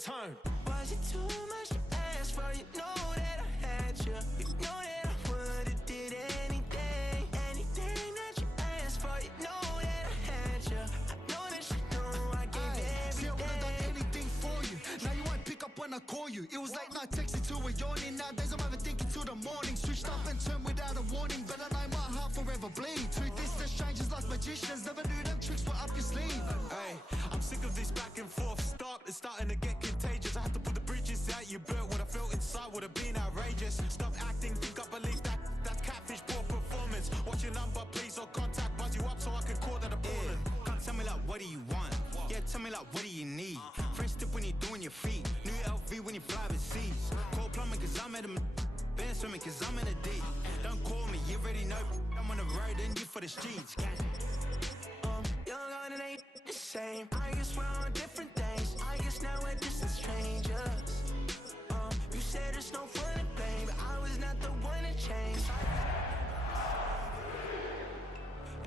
turn. Was it too much to ask for? You know that I had you. You know that I would've did anything. Anything that you asked for. You know that I had you. I know that you know I gave everything. See, I would've done anything for you. Now you won't pick up when I call you. It was like not texting to a yawning. Nowadays I'm overthinking till the morning. Switched up and turned without a warning. But I know my heart forever bleed. Truth is that strangers like magicians. Never knew them tricks were up your sleeve. Hey, I'm sick of this back and forth. It's starting to get contagious. I have to put the bridges out you built. What I felt inside would have been outrageous. Stop acting, think I believe that. That's catfish, poor performance. What's your number, please, or contact. Buzz you up so I can call that a ballin'. Can't tell me like, what do you want? Yeah, tell me like, what do you need? Fresh tip when you're doing your feet. New LV when you fly overseas. Call plumbing cause I'm at a band swimming cause I'm in a D. Don't call me, you already know. I'm on the road and you for the streets. Young on and ain't the same. I guess we're on different things. I guess now we're distant strangers. You said there's no fun to blame, but I was not the one to change.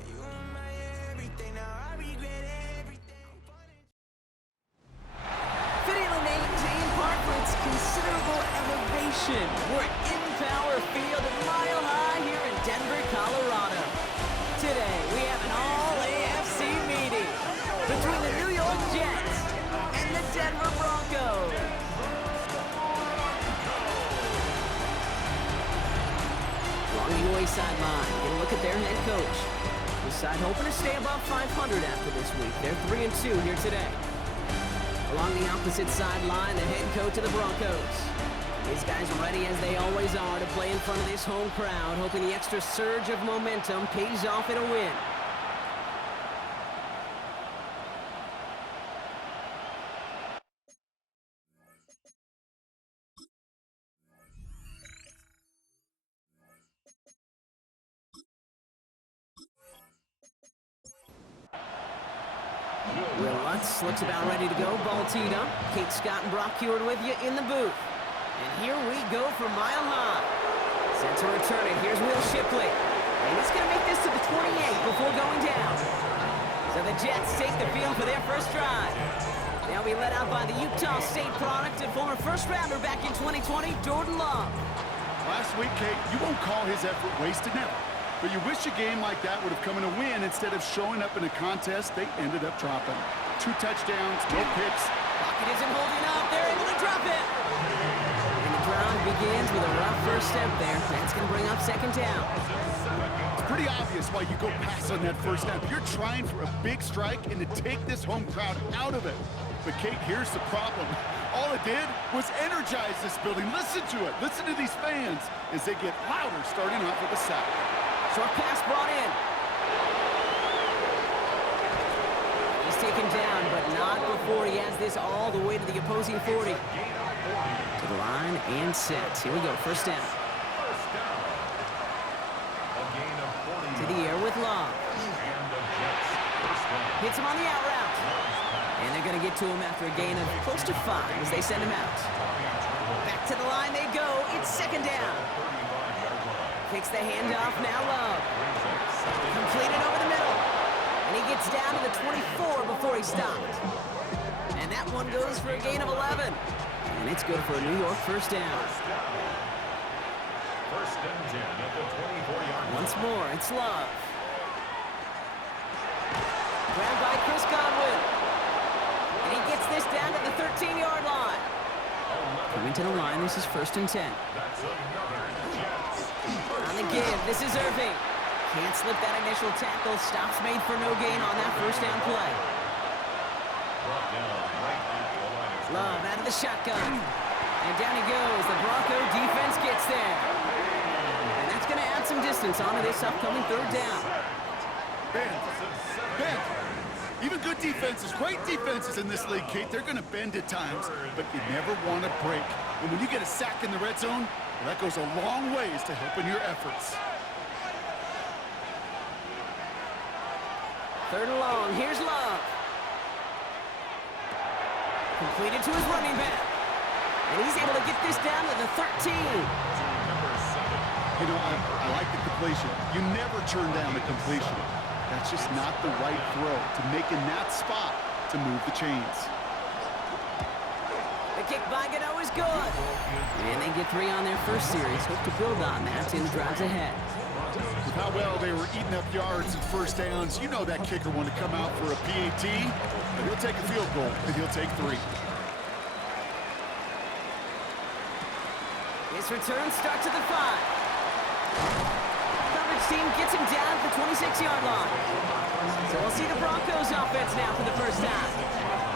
You were my everything, now I regret everything. Fitting the name team park for its considerable elevation. We're in Power Field at Mile High here in Denver, Colorado. Today, we have an all-AFC meeting between the New York Jets and the Denver Broncos. Along the away sideline, get a look at their head coach. The side hoping to stay above 500 after this week. They're 3-2 here today. Along the opposite sideline, the head coach of the Broncos. These guys are ready as they always are to play in front of this home crowd, hoping the extra surge of momentum pays off in a win. Will Lutz looks about ready to go. Ball teed up. Kate Scott and Brock Hewitt with you in the booth. And here we go for Mile High. Set to return it. Here's Will Shipley. And he's going to make this to the 28 before going down. So the Jets take the field for their first drive. They'll be led out by the Utah State product and former first-rounder back in 2020, Jordan Love. Last week, Kate, you won't call his effort wasted now. But you wish a game like that would have come in a win instead of showing up in a contest they ended up dropping. 2 touchdowns, no picks. Pocket isn't holding up. They're able to drop it. And the drive begins with a rough first step there. That's going to bring up second down. It's pretty obvious why you go pass on that first snap. You're trying for a big strike and to take this home crowd out of it. But, Kate, here's the problem. All it did was energize this building. Listen to it. Listen to these fans as they get louder starting off with a sack. Short pass brought in. He's taken down, but not before he has this all the way to the opposing 40. To the line and set. Here we go, first down. To the air with Love. Hits him on the out route. And they're going to get to him after a gain of close to 5 as they send him out. Back to the line they go. It's second down. Takes the handoff, now Love. Completed over the middle. And he gets down to the 24 before he stopped. And that one goes for a gain of 11. And it's good for a New York first down. First and 10 at the 24-yard line. Once more, it's Love. Grabbed by Chris Godwin. And he gets this down to the 13-yard line. Coming to the line, this is first and 10. On the give, this is Irving. Can't slip that initial tackle. Stops made for no gain on that first down play. Love out of the shotgun. And down he goes. The Bronco defense gets there. And that's going to add some distance onto this upcoming third down. Ben, even good defenses, great defenses in this league, Kate, they're going to bend at times, but you never want to break. And when you get a sack in the red zone, well, that goes a long ways to helping your efforts. Third and long, here's Love. Completed to his running back. And he's able to get this down to the 13. You know, I like the completion. You never turn down the completion. That's just not the right throw to make in that spot to move the chains. The kick by Gano is good. And they get 3 on their first series. Hope to build on that in the drives ahead. With how well they were eating up yards and first downs, you know that kicker wanted to come out for a PAT, but he'll take a field goal, and he'll take 3. His return starts at the 5. Coverage team gets him down at the 26-yard line. So we'll see the Broncos offense now for the first time.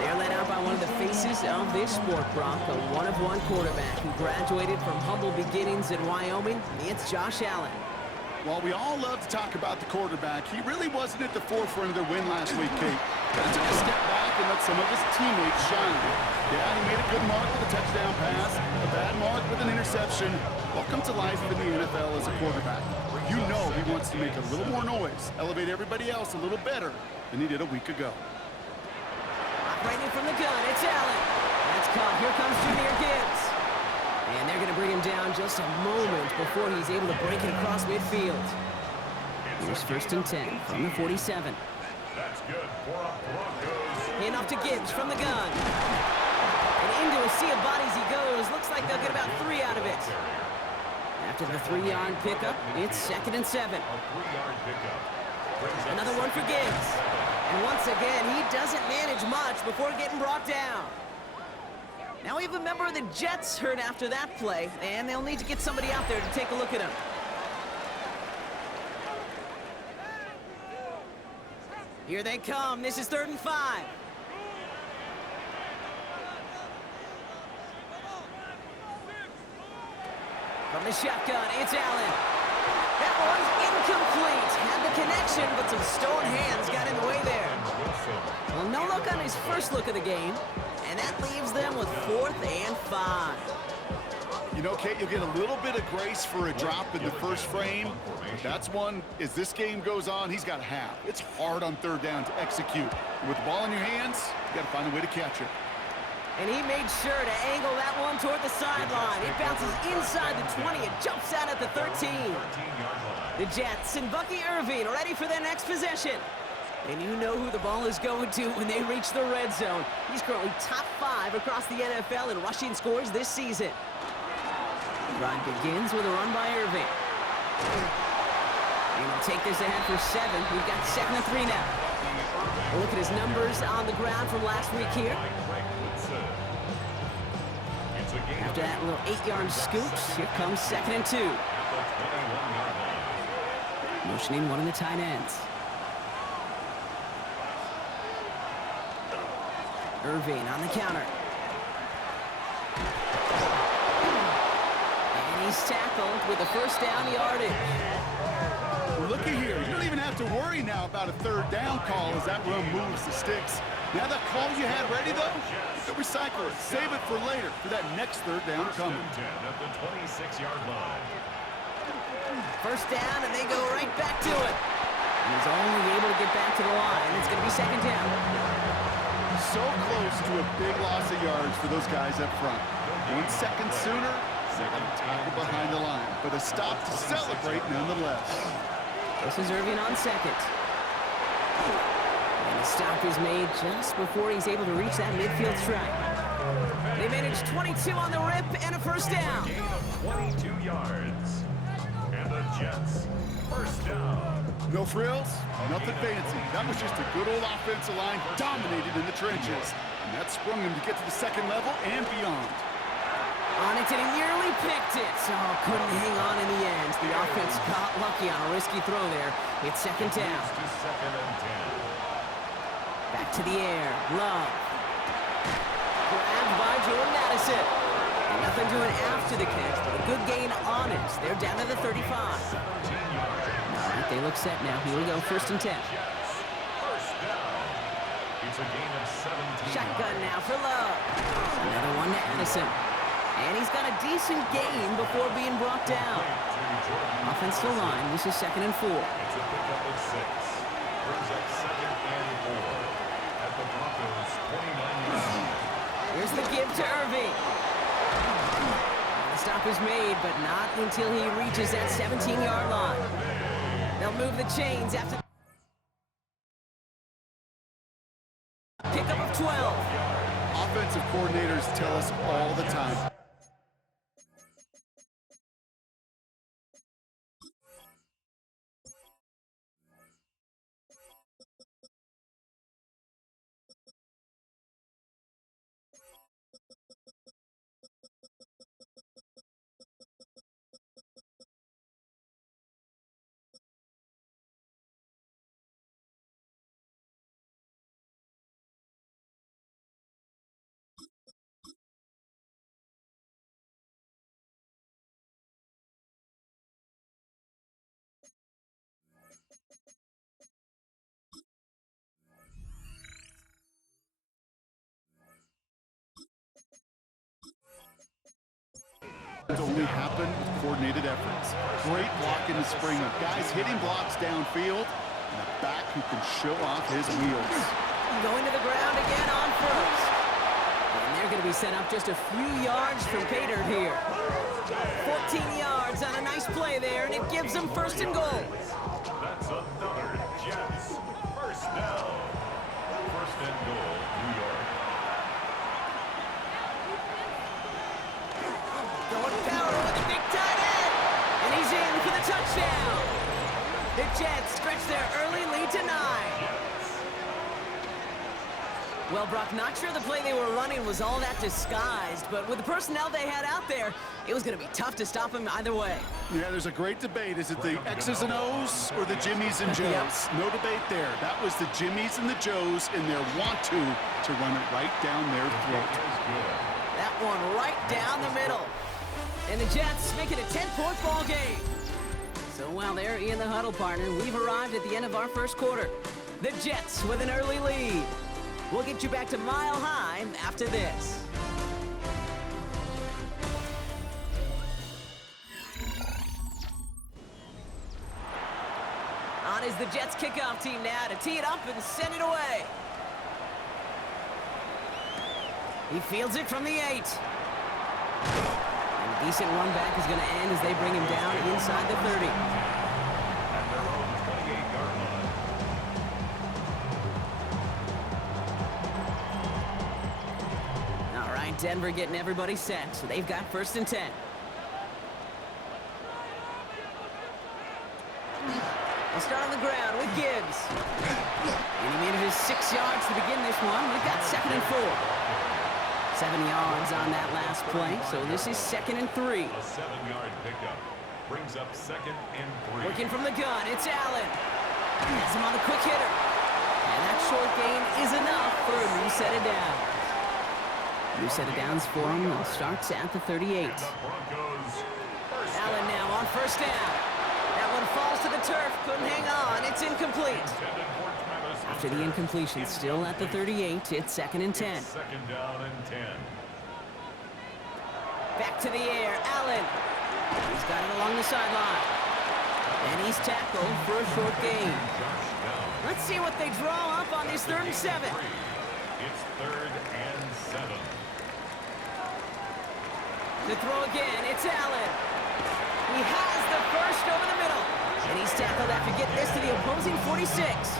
They're led out by one of the faces of this sport, Brock, a one-of-one quarterback who graduated from humble beginnings in Wyoming. It's Josh Allen. While we all love to talk about the quarterback, he really wasn't at the forefront of their win last week, Kate. But he took a step back and let some of his teammates shine. Yeah, he made a good mark with a touchdown pass, a bad mark with an interception. Welcome to life in the NFL as a quarterback. You know he wants to make a little more noise, elevate everybody else a little better than he did a week ago. Operating from the gun, it's Allen. That's caught. Here comes Jahmyr Gibbs. And they're going to bring him down just a moment before he's able to break it across midfield. Here's 1st and 10 from the 47. That's good for a Broncos. Hand off to Gibbs from the gun. And into a sea of bodies he goes. Looks like they'll get about 3 out of it. After the 3-yard pickup, it's 2nd and 7. A 3-yard pickup. Another one for Gibbs. And once again, he doesn't manage much before getting brought down. Now we have a member of the Jets hurt after that play, and they'll need to get somebody out there to take a look at him. Here they come. This is 3rd and 5. From the shotgun, it's Allen. That one's incomplete. Had the connection, but some stone hands got in the way there. Well, no look on his first look of the game, and that leaves them with 4th and 5. You know, Kate, you'll get a little bit of grace for a drop in the first frame, but that's one, as this game goes on, he's got half. It's hard on 3rd down to execute. And with the ball in your hands, you got to find a way to catch it. And he made sure to angle that one toward the sideline. It bounces inside the 20 and jumps out at the 13. The Jets and Bucky Irving ready for their next possession. And you know who the ball is going to when they reach the red zone. He's currently top 5 across the NFL in rushing scores this season. Drive begins with a run by Irving. And he'll take this ahead for 7. We've got 2nd and 3 now. A look at his numbers on the ground from last week here. After that little 8-yard scoop, here comes 2nd and 2. Motioning one of the tight ends. Irving on the counter. And he's tackled with a 1st down yardage. Looky here, you don't even have to worry now about a 3rd down call as that run moves the sticks. Now that call you had ready, though, don't recycle it. Save it for later for that next 3rd down coming. At the 26-yard line. 1st down, and they go right back to it. And he's only able to get back to the line. It's going to be 2nd down. So close to a big loss of yards for those guys up front. 1 second sooner, they got a tackle behind the line. But a stop to celebrate nonetheless. This is Irving on 2nd. And the stop is made just before he's able to reach that midfield strike. They managed 22 on the rip and a 1st down. Gain of 22 yards. And the Jets, 1st down. No frills, nothing fancy. That was just a good old offensive line dominated in the trenches. And that sprung him to get to the 2nd level and beyond. On it, and he nearly picked it. Oh, couldn't hang on in the end. The offense got lucky on a risky throw there. It's 2nd down. To 2nd and 10. Back to the air. Love. Grabbed by Jordan Addison. And nothing doing after the catch, but a good gain on it. They're down to the 35. All right, they look set now. Here we go, 1st and 10. 1st down. It's a gain of 17. Shotgun now for Love. Another one to Addison. And he's got a decent gain before being brought down. Offensive line, this is 2nd and 4. It's a pickup of 6. Brings up 2nd and 4 at the Broncos' 29-yard line. Here's the give to Irving. The stop is made, but not until he reaches that 17-yard line. They'll move the chains after pickup of 12. offensive coordinators tell us all the time. It's only happened with coordinated efforts. Great block in the spring of guys hitting blocks downfield, and a back who can show off his wheels. Going to the ground again on first. And they're going to be set up just a few yards from Pater here. 14 yards on a nice play there, and it gives them first and goal. That's another Jets first down. First and goal, New York. Going power with a big tight end. And he's in for the touchdown. The Jets stretch their early lead to 9. Well, Brock, not sure the play they were running was all that disguised, but with the personnel they had out there, it was going to be tough to stop him either way. Yeah, there's a great debate. Is it the X's and O's or the Jimmies and Joes? No debate there. That was the Jimmies and the Joes in their want-to run it right down their throat. That one right down the middle. And the Jets make it a 10-point ball game. So while they're in the huddle, partner, we've arrived at the end of our first quarter. The Jets with an early lead. We'll get you back to Mile High after this. On is the Jets kickoff team now to tee it up and send it away. He fields it from the 8. And a decent run back is going to end as they bring him down inside the 30. At their own 28-yard line. All right, Denver getting everybody set, so they've got first and 10. We'll start on the ground with Gibbs. And he made it his 6 yards to begin this one. We've got second and 4. 7 yards on that last play, so this is second and 3. A 7-yard pickup brings up second and 3. Working from the gun, it's Allen. Has him on the quick hitter. And that short gain is enough for a new set of downs. New set of downs for him. Starts at the 38. And the Broncos first Allen now on first down. That one falls to the turf. Couldn't hang on. It's incomplete. intended for Travis After the incompletion, still at the 38. It's second and 10. Second down and 10. Back to the air. Allen. He's got it along the sideline. And he's tackled for a short gain. Josh down. Let's see what they draw up on this third and 7. It's third and 7. To throw again, it's Allen. He has the first over the middle. And he's tackled after getting this to the opposing 46.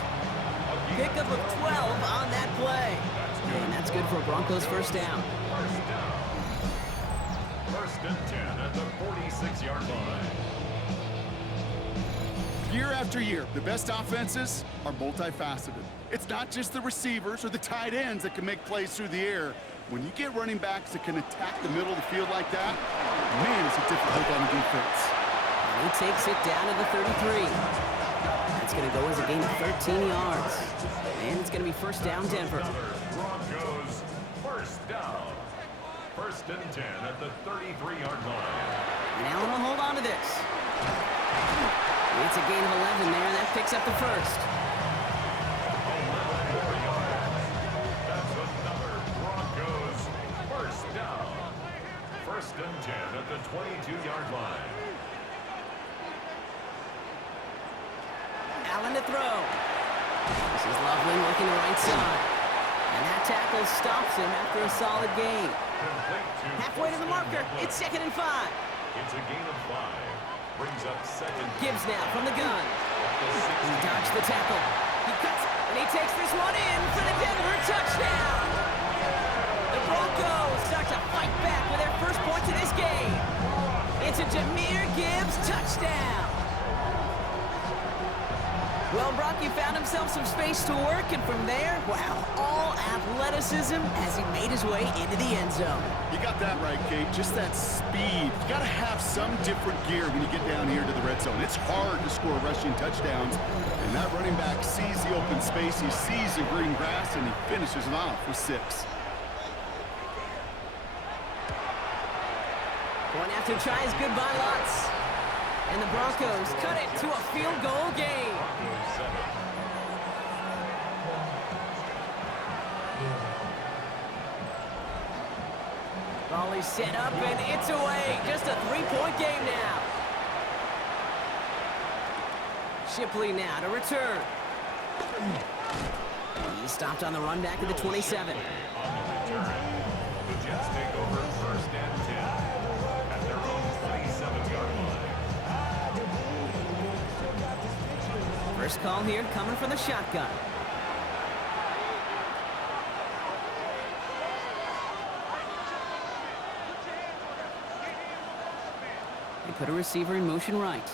Pickup of 12 on that play. And that's good for a Broncos first down. First down. First and 10 at the 46-yard line. Year after year, the best offenses are multifaceted. It's not just the receivers or the tight ends that can make plays through the air. When you get running backs that can attack the middle of the field like that, man, it's a difficult on the defense. And he takes it down to the 33. That's going to go as a gain of 13 yards. And it's going to be first down, Denver. Another Broncos first down. First and 10 at the 33-yard line. And Allen will hold on to this. It's a gain of 11 there, and that picks up the first. 11 more yards. That's another Broncos first down. First and 10 at the 22-yard line. Allen to throw. This is Loveland working the right side. And that tackle stops him after a solid gain. Complete to Halfway to the marker, it's second and 5. It's a gain of 5. Brings up second. Gibbs now from the gun. He dodged the tackle. He cuts, and he takes this one in for the Denver touchdown. The Broncos start to fight back with their first points of this game. It's a Jahmyr Gibbs touchdown. Well, Brock, he found himself some space to work, and from there, wow, all athleticism as he made his way into the end zone. You got that right, Kate. Just that speed. You got to have some different gear when you get down here to the red zone. It's hard to score rushing touchdowns, and that running back sees the open space, he sees the green grass, and he finishes it off with 6. Going after tries goodbye lots. And the Broncos cut it to a field goal game. Volley set up and it's away. Just a 3-point game now. Shipley now to return. He stopped on the run back at the 27. On the return, the Jets take over 1st and 10 at their own 27-yard line. First call here coming from the shotgun. They put a receiver in motion right.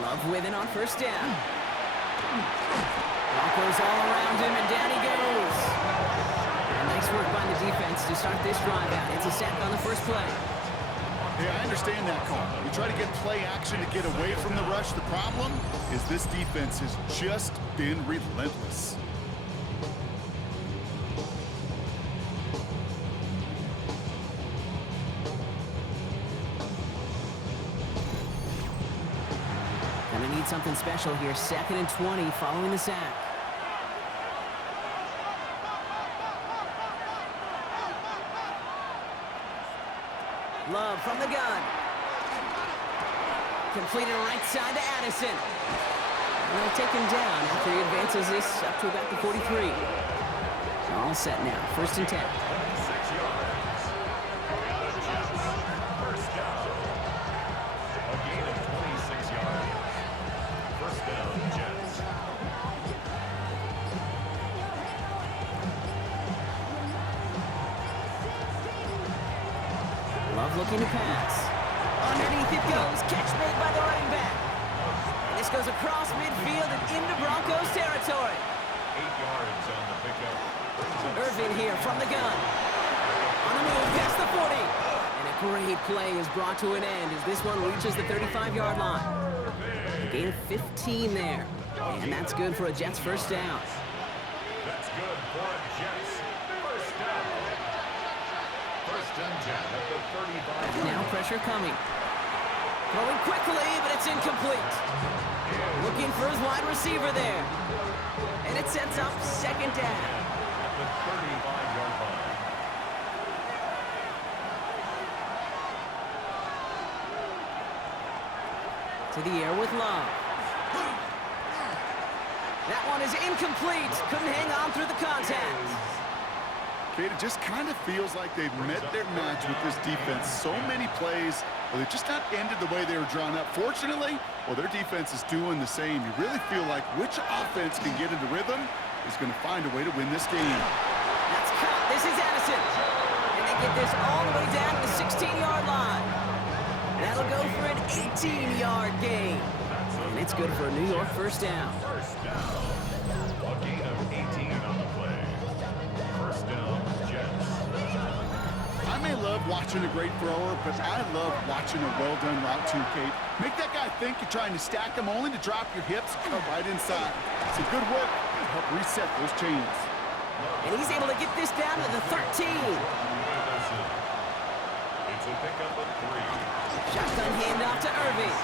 Love with it on first down. Broncos all around him, and down he goes. And nice work by the defense to start this drive out. It's a sack on the first play. Hey, I understand that call. You try to get play action to get away from the rush. The problem is this defense has just been relentless. Gonna need something special here. 2nd and 20 following the sack. Love from the gun. Completed right side to Addison. And they'll take him down after he advances this up to about the 43. All set now. 1st and 10. 6 yards. And the Jets, 1st down. A gain of 26 yards. 1st down, Jets. Love looking to pass. Underneath it goes. Catch made by the running back. And this goes across midfield and into Broncos territory. 8 yards on the pickup. Irvin here from the gun. On the move past the 40. And a great play is brought to an end as this one reaches the 35-yard line. A gain of 15 there. And that's good for a Jets first down. That's good for a Jets. 1st down. 1st and 10 at the 35. Now pressure coming. Throwing quickly, but it's incomplete. Looking for his wide receiver there. And it sets up 2nd down. At the 35-yard line. To the air with Love. That one is incomplete. Couldn't hang on through the contact. Kate, it just kind of feels like they've met their match with this defense. So many plays, well, they've just not ended the way they were drawn up. Fortunately, well, their defense is doing the same. You really feel like which offense can get into rhythm is going to find a way to win this game. That's cut. This is Addison. And they get this all the way down to the 16-yard line. That'll go for an 18-yard gain. And it's good for a New York first down. 1st down. A gain of 18 on the play. 1st down, Jets. I may love watching a great thrower, but I love watching a well-done route too, Kate. Make that guy think you're trying to stack him only to drop your hips and come right inside. It's a good work to help reset those chains. And he's able to get this down to the 13. It's a pickup of 3. Shotgun handoff to Irving.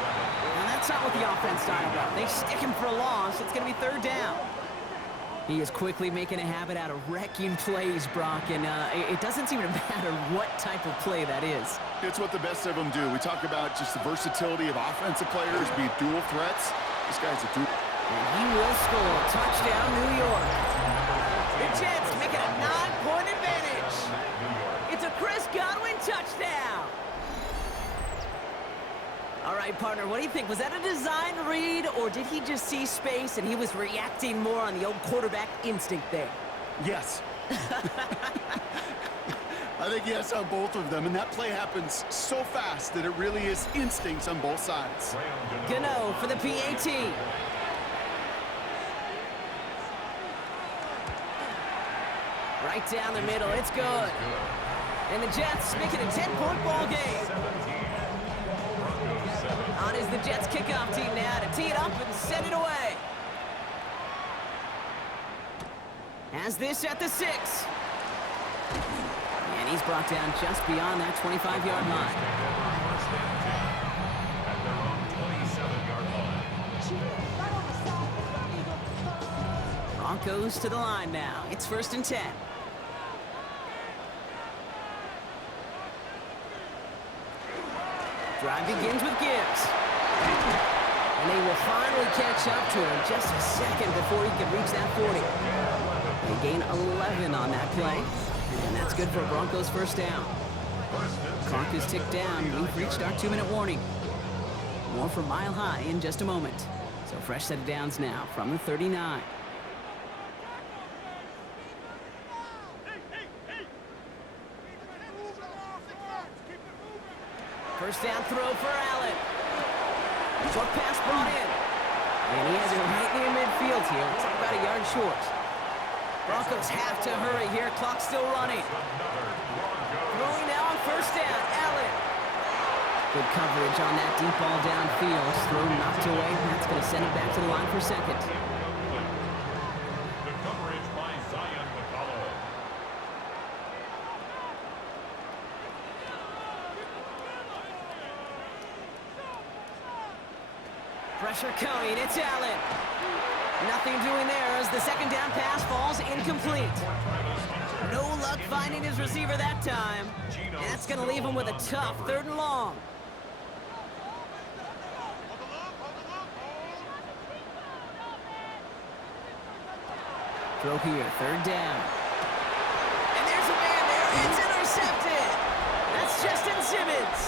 Now that's not what the offense dialed up. They stick him for a loss. It's going to be 3rd down. He is quickly making a habit out of wrecking plays, Brock, and it doesn't seem to matter what type of play that is. It's what the best of them do. We talk about just the versatility of offensive players, be dual threats. This guy's a dual. And he will score. Touchdown, New York. The Jets make it a 9-point advantage. It's a Chris Godwin touchdown. All right, partner, what do you think? Was that a design read, or did he just see space and he was reacting more on the old quarterback instinct there? Yes. I think yes on both of them, and that play happens so fast that it really is instincts on both sides. Gano for the PAT. Right down the middle, it's good. And the Jets make it a 10-point ball game. On is the Jets kickoff team now to tee it up and send it away. Has this at the 6. And he's brought down just beyond that 25-yard line. Broncos to the line now. It's 1st and 10. Drive begins with Gibbs. And they will finally catch up to him just a second before he can reach that 40. They gain 11 on that play. And that's good for Broncos first down. Clock is ticked down. We've reached our 2-minute warning. More from Mile High in just a moment. So fresh set of downs now from the 39. First down throw for Allen. Short pass brought in. And he has it right near midfield here. It's like about a yard short. Broncos have to hurry here. Clock still running. Throwing now on first down. Allen. Good coverage on that deep ball downfield. Throw knocked away. That's going to send it back to the line for second. The coverage by Zion McCullough. Pressure coming. It's Allen. Nothing doing there as the second down pass falls incomplete. No luck finding his receiver that time. And that's going to leave him with a tough 3rd and long. Throw here, 3rd down. And there's a man there. It's intercepted. That's Justin Simmons.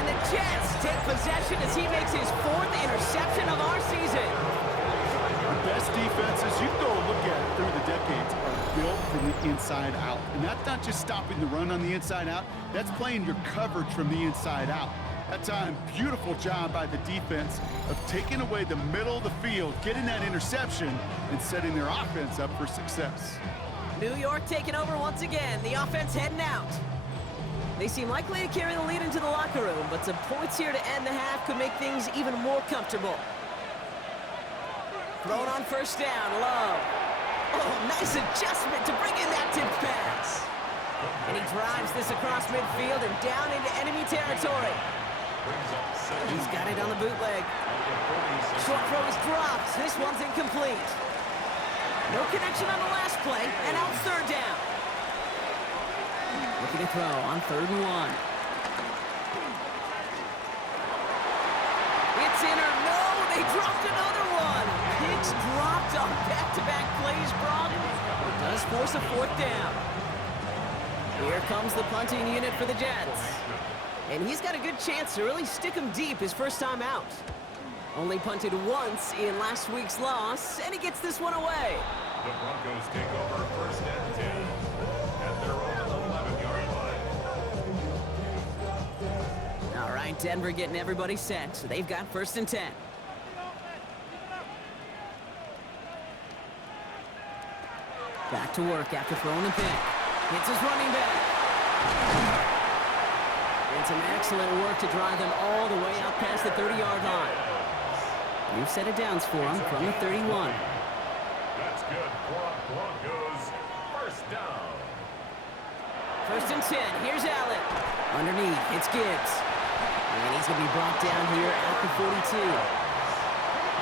And the Jets take possession as he makes his 4th interception of our season. The best defenses you can go look at through the decades are built from the inside out. And that's not just stopping the run on the inside out. That's playing your coverage from the inside out. That time, beautiful job by the defense of taking away the middle of the field, getting that interception, and setting their offense up for success. New York taking over once again. The offense heading out. They seem likely to carry the lead into the locker room, but some points here to end the half could make things even more comfortable. Thrown on first down, Love. Oh, nice adjustment to bring in that tip pass. And he drives this across midfield and down into enemy territory. He's got it on the bootleg. Short throw is dropped. This one's incomplete. No connection on the last play, and out 3rd down. Looking to throw on 3rd and 1. It's in or no, they dropped another one. Picks dropped on back-to-back plays, Brock. It does force a 4th down. Here comes the punting unit for the Jets. And he's got a good chance to really stick him deep his first time out. Only punted once in last week's loss, and he gets this one away. The Broncos take over 1st and 10 at their own 11-yard line. All right, Denver getting everybody set. So they've got 1st and 10. Back to work after throwing the pick. Hits his running back. And some excellent work to drive them all the way out past the 30-yard line. New set of downs for him from the 31. That's good for Broncos. 1st down. 1st and 10. Here's Allen. Underneath, it's Gibbs. And he's going to be brought down here at the 42.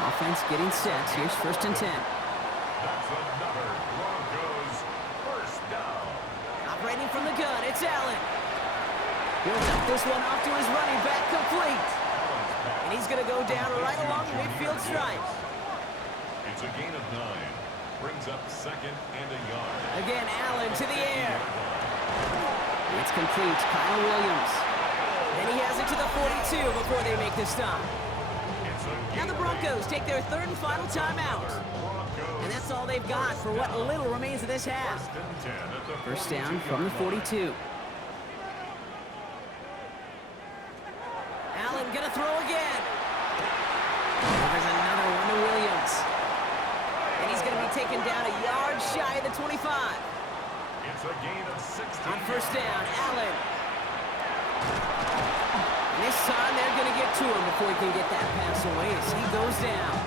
Offense getting set. Here's 1st and 10. That's another Broncos 1st down. Operating from the gun, it's Allen. He'll dump this one off to his running back, complete. And he's going to go down right along the midfield stripe. It's a gain of 9. Brings up 2nd and a yard. Again, Allen to the air. It's complete. Kyle Williams. And he has it to the 42 before they make the stop. Now the Broncos take their third and final timeout. And that's all they've got for what little remains of this half. First down from the 42. Allen gonna throw again. There's another one to Williams. And he's gonna be taken down a yard shy of the 25. It's a gain of 16. On first down, Allen. And this time they're gonna get to him before he can get that pass away as he goes down.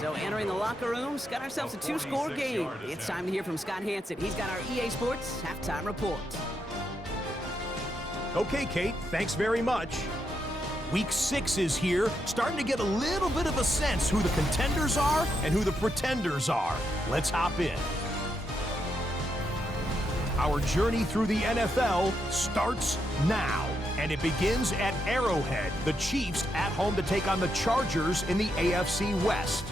So entering the locker room, got ourselves a 2-score game. It's time to hear from Scott Hansen. He's got our EA Sports halftime report. Okay, Kate, thanks very much. Week 6 is here, starting to get a little bit of a sense who the contenders are and who the pretenders are. Let's hop in. Our journey through the NFL starts now, and it begins at Arrowhead. The Chiefs at home to take on the Chargers in the AFC West.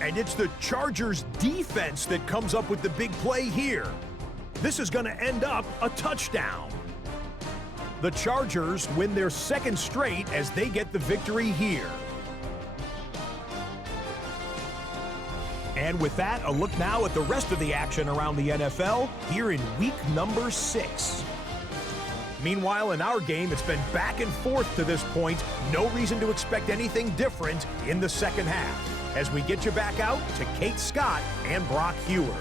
And it's the Chargers defense that comes up with the big play here. This is going to end up a touchdown. The Chargers win their second straight as they get the victory here. And with that, a look now at the rest of the action around the NFL here in week number 6. Meanwhile, in our game, it's been back and forth to this point. No reason to expect anything different in the second half. As we get you back out to Kate Scott and Brock Heward.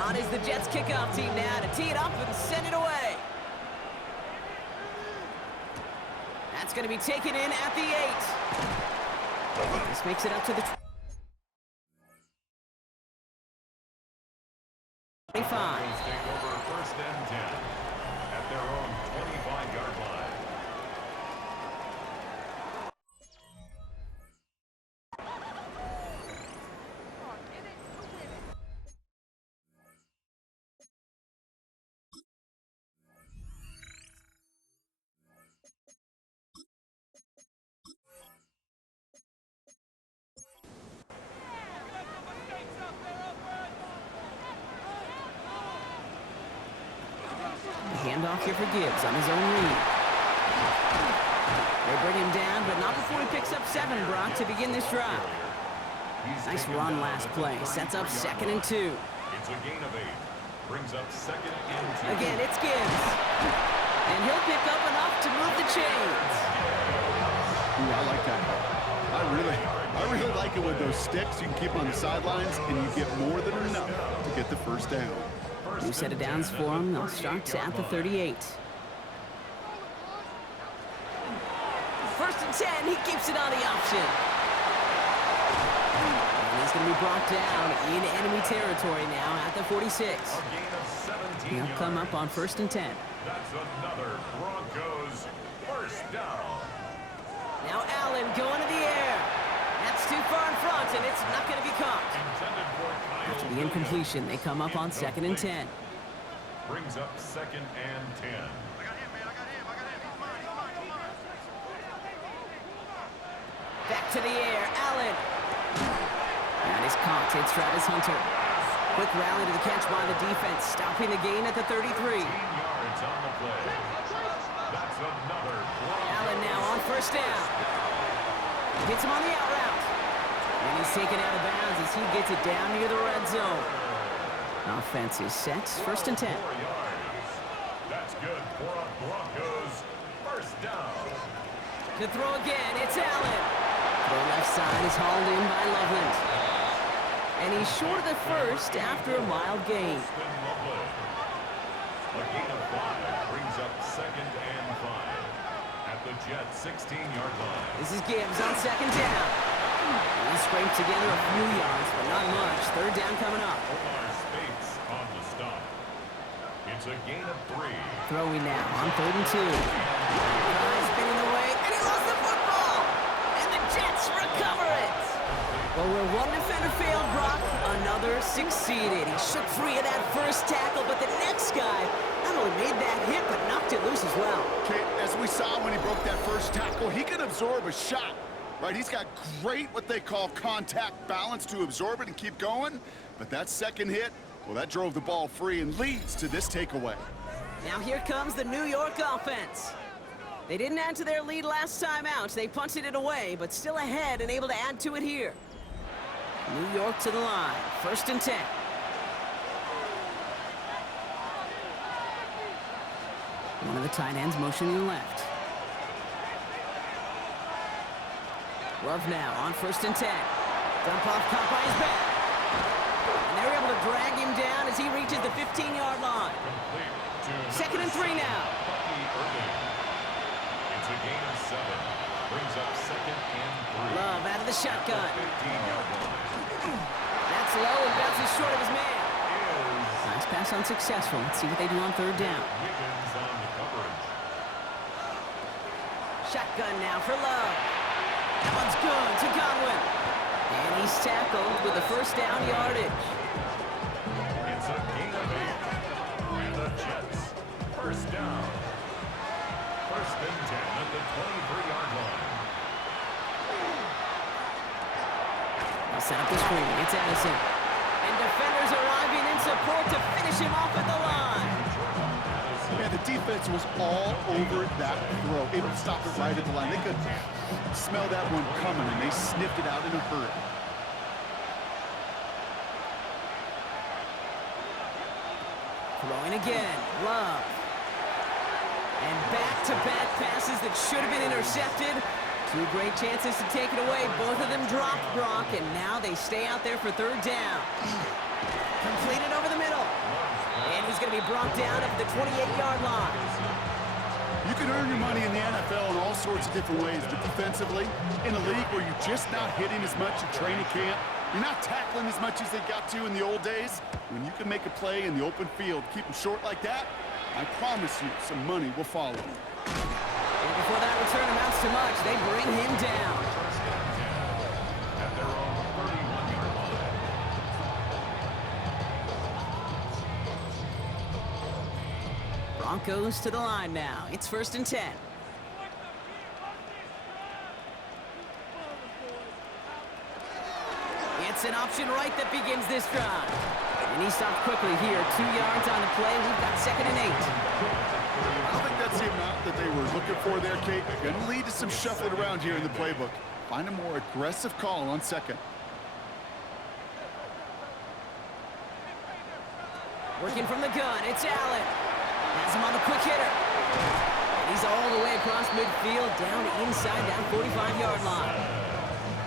On is the Jets kickoff team now to tee it up and send it away. That's going to be taken in at the 8. This makes it up to the 25. Take over first and 10 at their own 25-yard line. Handoff here for Gibbs on his own read. They bring him down, but not before he picks up 7, Brock, to begin this drive. Nice run last play. Sets up 2nd and 2. It's a gain of 8. Brings up 2nd and 2. Again, it's Gibbs. And he'll pick up enough to move the chains. Ooh, I like that. I really like it with those sticks. You can keep them on the sidelines, and you get more than enough to get the first down. New set of downs for him. They'll start at the 38. First and 10. He keeps it on the option. And he's going to be brought down in enemy territory now at the 46. A gain of 17 He'll come up on first and 10. That's another Broncos first down. Now Allen going to the air. That's too far in front, and it's not going to be caught. After the incompletion, they come up on 2nd and 10. Brings up 2nd and 10. Back to the air, Allen. And he's caught. It's Travis Hunter. Quick rally to the catch by the defense, stopping the gain at the 33. 15 yards on the play. That's another Allen now on first down. Gets him on the out route. And he's taken out of bounds as he gets it down near the red zone. Offense is set. First and 10. 4 yards. That's good for a Broncos first down. To throw again, it's Allen. The left side is hauled in by Loveland. And he's short of the first after a mild gain. A gain of 5 brings up 2nd and 5. at the Jets' 16-yard line. This is Gibbs on second down. He scraped together a few yards, but not much. Third down coming up. Omar Spates on the stop. It's a gain of 3. Throwing now on 3rd and 2. Spinning away, and he lost the football! And the Jets recover it! Well, where one defender failed, Brock, another succeeded. He shook free of that first tackle, but the next guy not only made that hit, but knocked it loose as well. Okay, as we saw when he broke that first tackle, he can absorb a shot, right? He's got great, what they call contact balance to absorb it and keep going. But that second hit, well, that drove the ball free and leads to this takeaway. Now here comes the New York offense. They didn't add to their lead last time out. They punted it away, but still ahead and able to add to it here. New York to the line. 1st and 10. One of the tight ends motioning left. Love now on 1st and 10. Dump off caught by his back. And they're able to drag him down as he reaches the 15-yard line. 2nd and 3 now. It's a gain of 7. Brings up 2nd and 3. Love out of the shotgun. 15-yard line. That's low and bounces short of his man. Nice pass unsuccessful. Let's see what they do on 3rd down. Wiggins on the coverage. Shotgun now for Love. That one's good to Godwin. And he's tackled with the first down yardage. It's a gain of 8. And the Jets, 1st down. 1st and 10 at the 23-yard line. They'll set up the screen. It's Addison. And defenders arriving in support to finish him off at the line. Yeah, the defense was all over that throw, able to stop it right at the line. They could smell that one coming, and they sniffed it out in a hurry. Throwing again. Love. And back-to-back passes that should have been intercepted. 2 great chances to take it away. Both of them dropped, Brock, and now they stay out there for 3rd down. Completed over the middle. And he's going to be brought down at the 28-yard line. You can earn your money in the NFL in all sorts of different ways, but defensively, in a league where you're just not hitting as much at training camp, you're not tackling as much as they got to in the old days, when you can make a play in the open field, keep them short like that, I promise you some money will follow. And before that return amounts to much, they bring him down. At their own 31-yard line. Broncos to the line now. It's 1st and 10. It's an option right that begins this drive. And he stopped quickly here. 2 yards on the play. We've got 2nd and 8. I don't think that's the amount that they were looking for there, Kate. Going to lead to some shuffling around here in the playbook. Find a more aggressive call on 2nd. Working from the gun, it's Allen. Has him on the quick hitter. And he's all the way across midfield, down inside that 45-yard line.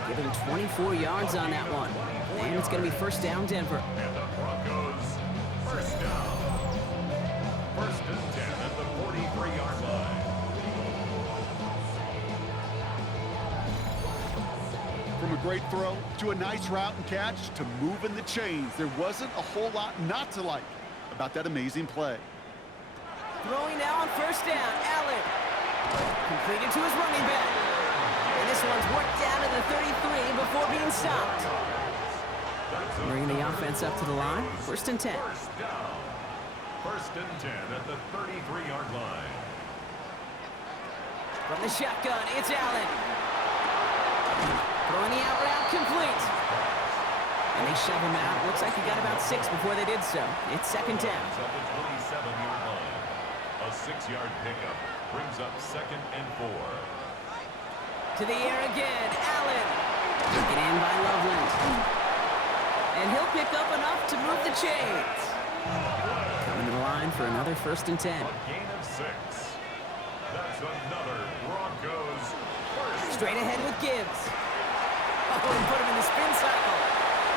Give him 24 yards on that one. And it's going to be 1st down, Denver. And the Broncos, 1st down. 1st and 10 at the 43-yard line. From a great throw to a nice route and catch to moving the chains, there wasn't a whole lot not to like about that amazing play. Throwing now on 1st down, Allen. Completed to his running back. And this one's worked down to the 33 before being stopped. Bringing the offense up to the line. 1st and 10. 1st down. 1st and 10 at the 33-yard line. From the shotgun, it's Allen. Throwing the out route complete. And they shove him out. Looks like he got about 6 before they did so. It's 2nd down. At the 27-yard line. A 6-yard pickup brings up 2nd and 4. To the air again, Allen. Taken in by Loveland. And he'll pick up enough to move the chains. Coming to the line for another 1st and 10. A gain of 6. That's another Broncos 1st. Straight ahead with Gibbs. Oh, and put him in the spin cycle.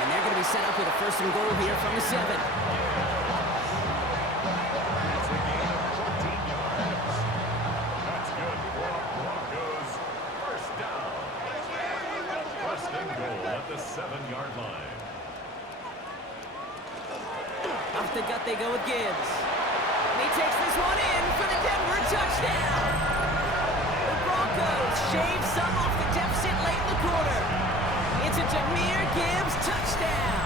And they're going to be set up with a 1st and goal here from the 7. It's a gain of 14 yards. That's good for a 7-yard line. Off the gut they go with Gibbs. And he takes this one in for the Denver touchdown. The Broncos shave some off the deficit late in the quarter. It's a Jahmyr Gibbs touchdown.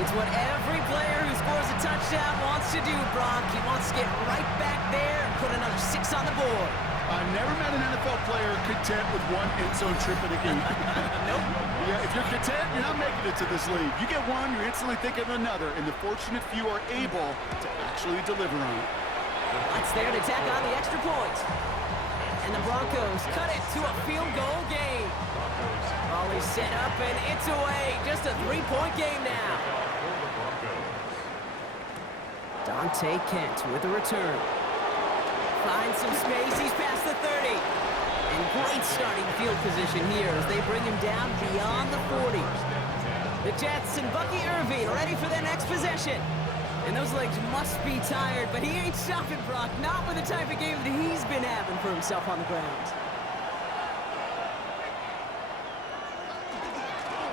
It's what every player who scores a touchdown wants to do, Brock. He wants to get right back there and put another 6 on the board. I've never met an NFL player content with one end zone trip in a game. Nope. Yeah, if you're content, you're not making it to this league. You get one, you're instantly thinking of another, and the fortunate few are able to actually deliver on it. That's there to tack on the extra point. And the Broncos cut it to a field goal game. Volley set up and it's away. Just a 3-point game now. Dante Kent with a return. Finds some space, he's past the 30. And great starting field position here as they bring him down beyond the 40. The Jets and Bucky Irving ready for their next possession. And those legs must be tired, but he ain't stopping, Brock. Not with the type of game that he's been having for himself on the ground.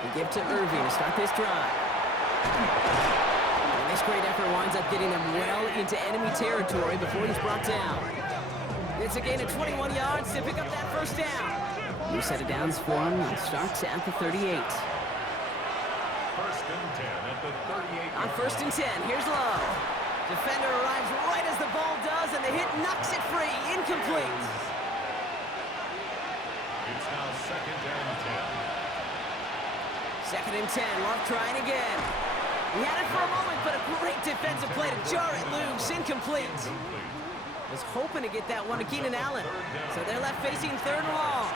They give to Irving to start this drive. And this great effort winds up getting him well into enemy territory before he's brought down. It's a gain of 21 yards to pick up that first down. New set of downs for him and starts at the 38. First and 10 at the 38. On first and 10, here's Love. Defender arrives right as the ball does, and the hit knocks it free. Incomplete. It's now second and 10. Second and 10, Love trying again. He had it for a moment, but a great defensive play to jar it loose. Incomplete. Was hoping to get that one to Keenan Allen. So they're left facing third and long.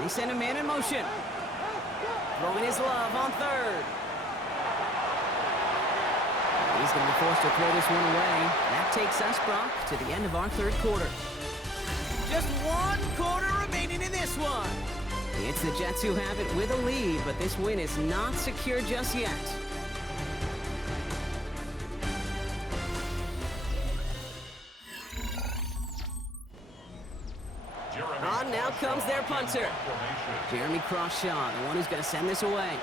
They send a man in motion. Throwing his Love on third. He's going to be forced to throw this one away. That takes us, Brock, to the end of our third quarter. Just 1 quarter remaining in this one. It's the Jets who have it with a lead, but this win is not secure just yet. On now comes their punter. Jeremy Crawshaw, the one who's going to send this away.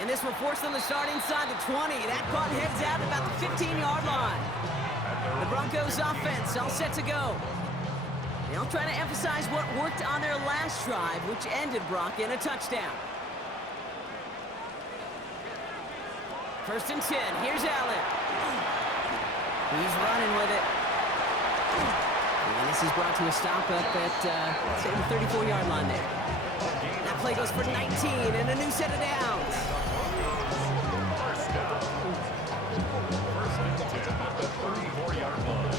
And this will force them to start inside the 20. That punt heads out about the 15-yard line. The Broncos offense all set to go. They'll try to emphasize what worked on their last drive, which ended, Brock, in a touchdown. First and 10, here's Allen. He's running with it. And this is brought to a stop up at, say, the 34-yard line there. That play goes for 19 and a new set of downs. First down. First and 10 at the 34-yard line.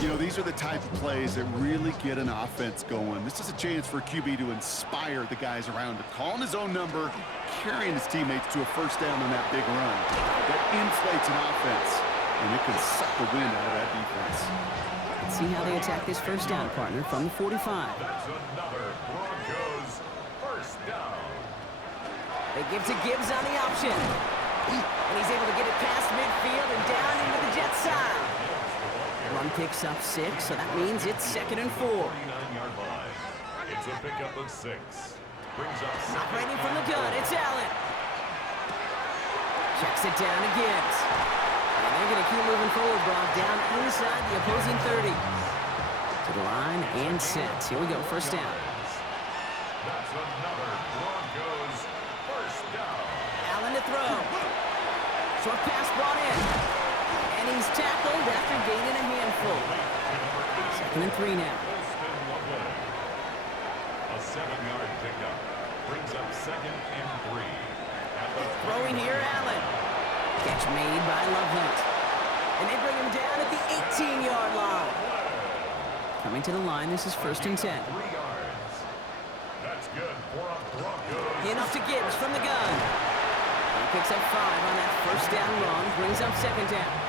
You know, these are the type of plays that really get an offense going. This is a chance for a QB to inspire the guys around him. Calling his own number, carrying his teammates to a first down on that big run. That inflates an offense, and it can suck the wind out of that defense. Let's see how they attack this first down, partner, from the 45. That's another Broncos first down. They give to Gibbs on the option. And he's able to get it past midfield and down into the Jets side. Run picks up 6, so that means it's second and 4. 49-yard line. It's a pickup of 6. Brings up Not second ready from the and gun, 4. it's Allen. Checks it down to Gibbs. And they're going to keep moving forward, Brock, down inside the opposing 30. To the line and set. Here we go, first down. That's another Broncos first down. Allen to throw. Short pass brought in. And he's tackled after gaining a handful. Second and 3 now. A 7-yard pickup brings up second and 3. At the Throwing here, Allen. Catch made by Loveland. And they bring him down at the 18-yard line. Coming to the line, this is first and 10. 3 yards. That's good for a Broncos. In off to Gibbs from the gun. He picks up 5 on that first down run. Brings up second down.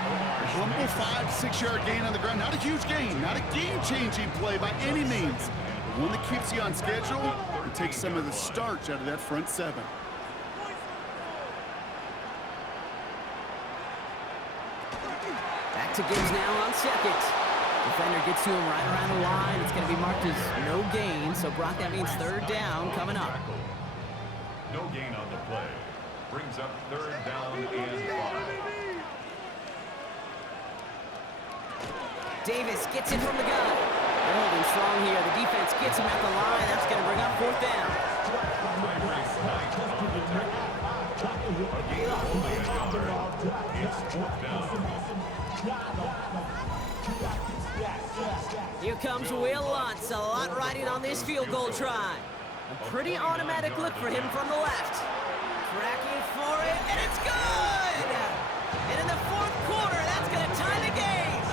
A humble 5-6 yard gain on the ground. Not a huge gain, not a game-changing play by any means. But one that keeps you on schedule and takes some of the starch out of that front 7. Back to Gibbs now on second. Defender gets to him right around the line. It's going to be marked as no gain. So, Brock, that means third down coming up. No gain on the play. Brings up third down and 5. Davis gets it from the gun. They're holding strong here. The defense gets him at the line. That's going to bring up fourth down. It's fourth down. Here comes Will Lutz. A lot riding on this field goal try. A pretty automatic look for him from the left. Tracking for it, and it's good! And in the fourth quarter, that's going to tie the game.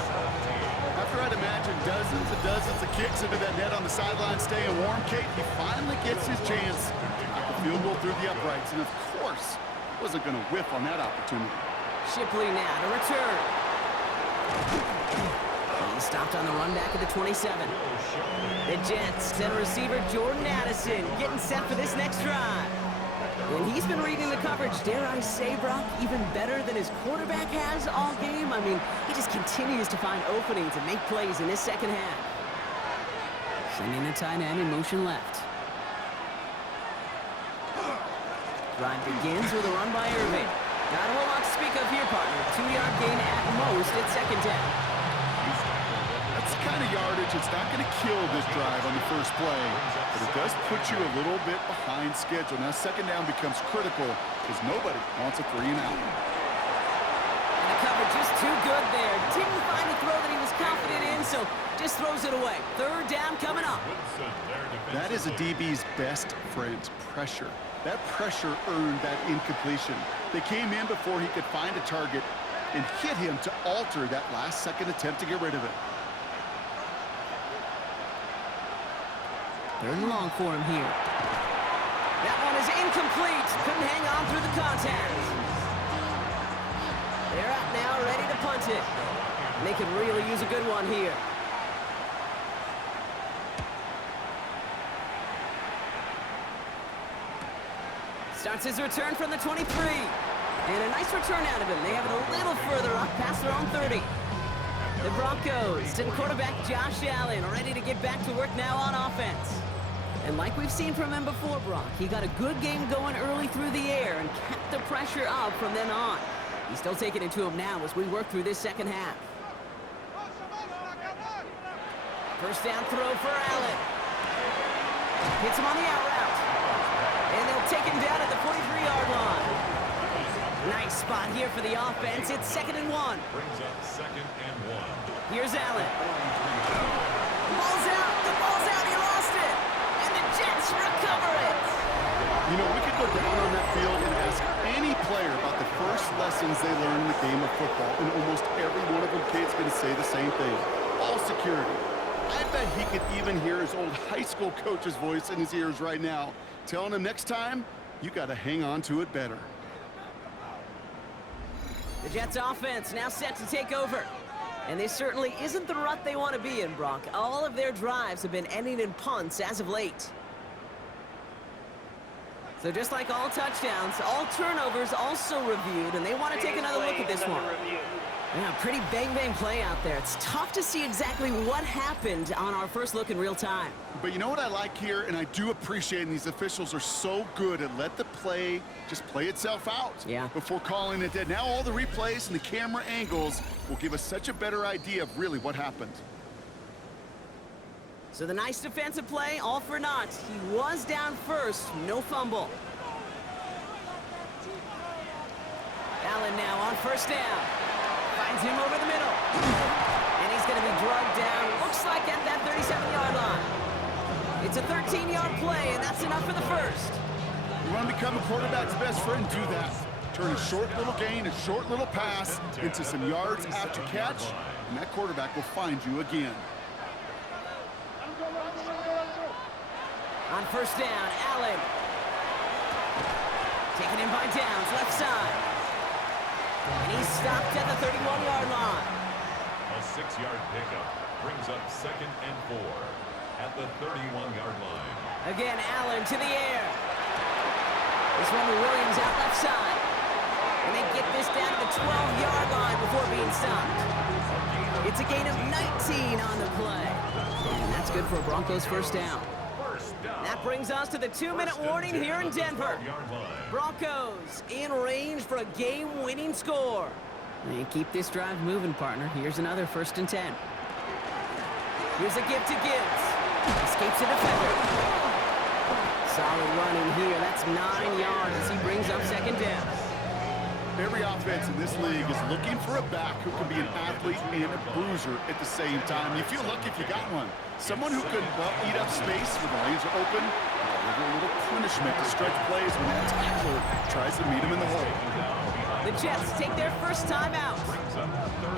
After I'd imagine dozens and dozens of kicks into that net on the sideline staying warm, Kate, he finally gets his chance to knock the field goal through the uprights. And of course, wasn't going to whiff on that opportunity. Shipley now to return. He stopped on the run back at the 27. The Jets send receiver Jordan Addison getting set for this next drive. And he's been reading the coverage, dare I say, Brock, even better than his quarterback has all game. I mean, he just continues to find openings and make plays in this second half. Sending the tight end in motion left. Drive begins with a run by Irving. Not a whole lot to speak of here, partner. 2-yard gain at most at second down. That's the kind of yardage it's not going to kill this drive on the first play, but it does put you a little bit behind schedule. Now second down becomes critical because nobody wants a 3-and-out. And the coverage just too good there. Didn't find a throw that he was confident in, so just throws it away. Third down coming up. That is a DB's best friend, pressure. That pressure earned that incompletion. They came in before he could find a target and hit him to alter that last-second attempt to get rid of it. Third and long for him here. That one is incomplete. Couldn't hang on through the contact. They're out now, ready to punt it. And they could really use a good one here. Starts his return from the 23. And a nice return out of him. They have it a little further up past their own 30. The Broncos and quarterback Josh Allen ready to get back to work now on offense. And like we've seen from him before, Brock, he got a good game going early through the air and kept the pressure up from then on. He's still taking it to him now as we work through this second half. First down throw for Allen. Hits him on the out route. And they'll take him down at the 43-yard line. Nice spot here for the offense. It's 2nd and 1. Brings up 2nd and 1. Here's Allen. The ball's out. The ball's out. He lost it. And the Jets recover it. You know, we could go down on that field and ask any player about the first lessons they learned in the game of football, and almost every one of them kids going to say the same thing. Ball security. I bet he could even hear his old high school coach's voice in his ears right now, telling him next time, you got to hang on to it better. The Jets offense now set to take over. And this certainly isn't the rut they want to be in, Brock. All of their drives have been ending in punts as of late. So just like all touchdowns, all turnovers also reviewed, and they want to take another look at this one. Yeah, pretty bang-bang play out there. It's tough to see exactly what happened on our first look in real time. But you know what I like here, and I do appreciate, and these officials are so good at let the play just play itself out before calling it dead. Now all the replays and the camera angles will give us such a better idea of really what happened. So the nice defensive play, all for naught. He was down first, no fumble. Allen now on first down. Finds him over the middle. And he's going to be drugged down, looks like at that 37-yard line. It's a 13-yard play, and that's enough for the first. You want to become a quarterback's best friend, do that. Turn a short little gain, a short little pass into some yards after catch, and that quarterback will find you again. On first down, Allen. Taken in by Downs, left side. And he's stopped at the 31-yard line. A 6-yard pickup brings up 2nd and 4 at the 31-yard line. Again, Allen to the air. This one with Williams out left side. And they get this down to the 12-yard line before being stopped. It's It's a gain of 19 on the play. And that's good for a Broncos first down. That brings us to the 2-minute warning here in Denver. Broncos in range for a game-winning score. And keep this drive moving, partner. Here's another 1st and 10. Here's a give to Gibbs. Escapes a defender. Solid running here. That's 9 yards as he brings up 2nd down. Every offense in this league is looking for a back who can be an athlete and a bruiser at the same time. You feel lucky if you got one. Someone who can, well, eat up space when the lanes are open, deliver a little punishment to stretch plays when that tackler tries to meet him in the hole. The Jets take their first time out.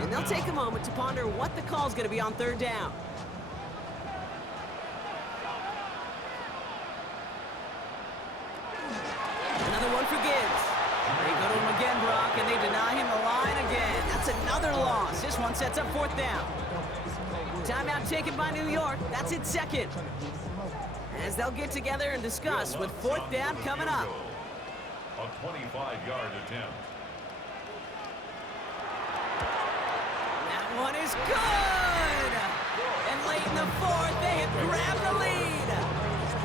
And they'll take a moment to ponder what the call is going to be on 3rd down. Another one for Gibbs. They go to him again, Brock, and they deny him the line again. That's another loss. This one sets up 4th down. Timeout taken by New York. That's its 2nd. As they'll get together and discuss with 4th down coming up. A 25-yard attempt. That one is good! And late in the 4th, they have grabbed the lead.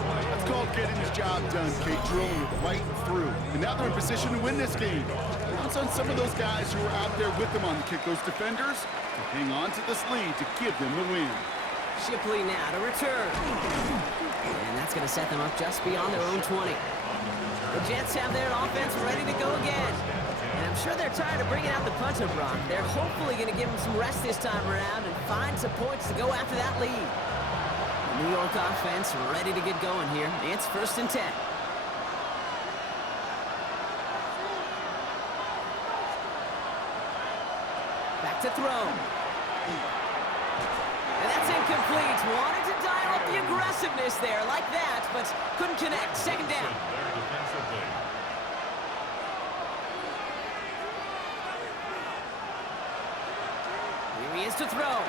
That's called getting his job done, Kate, drilling it right through. And now they're in position to win this game. Counts on some of those guys who are out there with them on the kick, those defenders, to hang on to this lead to give them the win. Shipley now to return. And that's going to set them up just beyond their own 20. The Jets have their offense ready to go again. And I'm sure they're tired of bringing out the punter, Brock. They're hopefully going to give them some rest this time around and find some points to go after that lead. New York offense ready to get going here. It's 1st and 10. Back to throw. And that's incomplete. Wanted to dial up the aggressiveness there like that, but couldn't connect. 2nd down. Here he is to throw.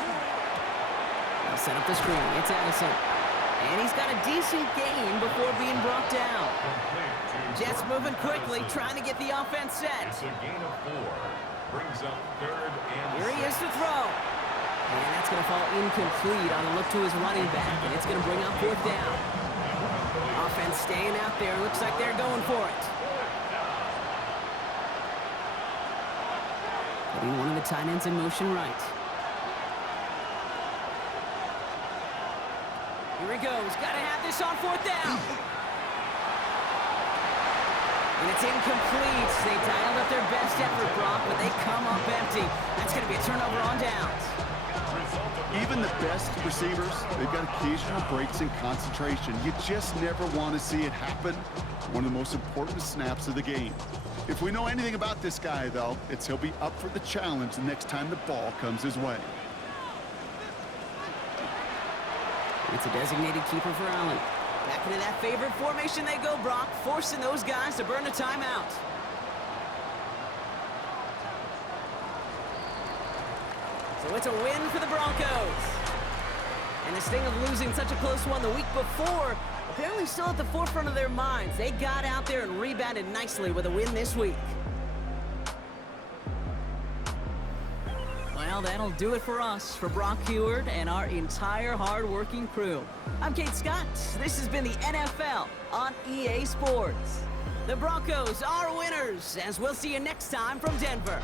They'll set up the screen. It's Addison. And he's got a decent gain before being brought down. Jets moving quickly, trying to get the offense set. It's a gain of 4. Brings up 3rd and Here he is to throw. And that's going to fall incomplete on a look to his running back. And it's going to bring up 4th down. Offense staying out there. Looks like they're going for it. Putting one of the tight ends in motion right. Here he goes. Got to have this on 4th down. And it's incomplete. They dialed up their best effort, Brock, but they come up empty. That's going to be a turnover on downs. Even the best receivers, they've got occasional breaks in concentration. You just never want to see it happen. One of the most important snaps of the game. If we know anything about this guy, though, it's he'll be up for the challenge the next time the ball comes his way. It's a designated keeper for Allen. Back into that favorite formation they go, Brock, forcing those guys to burn a timeout. So it's a win for the Broncos. And the sting of losing such a close one the week before, apparently still at the forefront of their minds. They got out there and rebounded nicely with a win this week. Well, that'll do it for us, for Brock Heward and our entire hard-working crew. I'm Kate Scott. This has been the NFL on EA Sports. The Broncos are winners, as we'll see you next time from Denver.